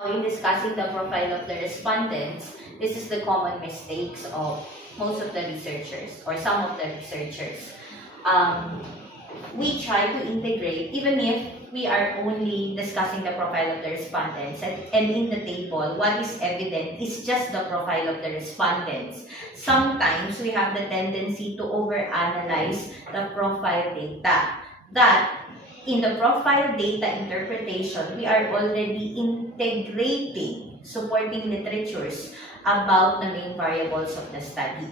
In discussing the profile of the respondents, this is the common mistakes of most of the researchers or some of the researchers. We try to integrate, even if we are only discussing the profile of the respondents, and in the table, what is evident is just the profile of the respondents. Sometimes we have the tendency to overanalyze the profile data. That in the profile data interpretation, we are already integrating supporting literatures about the main variables of the study.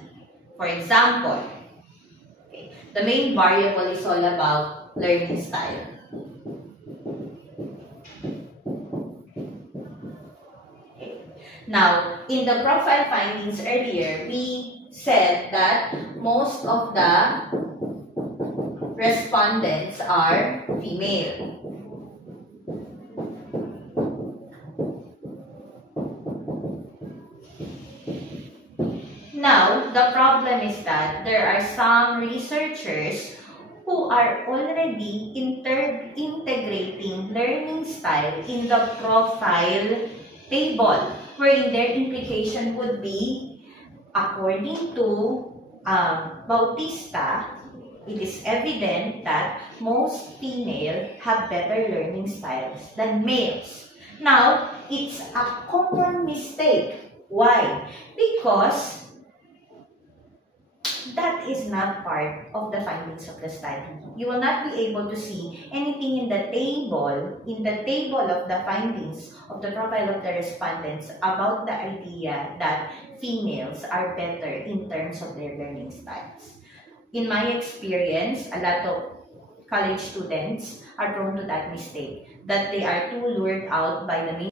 For example, the main variable is all about learning style. Now, in the profile findings earlier, we said that most of the respondents are female. Now, the problem is that there are some researchers who are already integrating learning style in the profile table, wherein their implication would be, according to Bautista, it is evident that most females have better learning styles than males. Now, it's a common mistake. Why? Because that is not part of the findings of the study. You will not be able to see anything in the table of the findings of the profile of the respondents about the idea that females are better in terms of their learning styles. In my experience, a lot of college students are prone to that mistake, that they are too lured out by the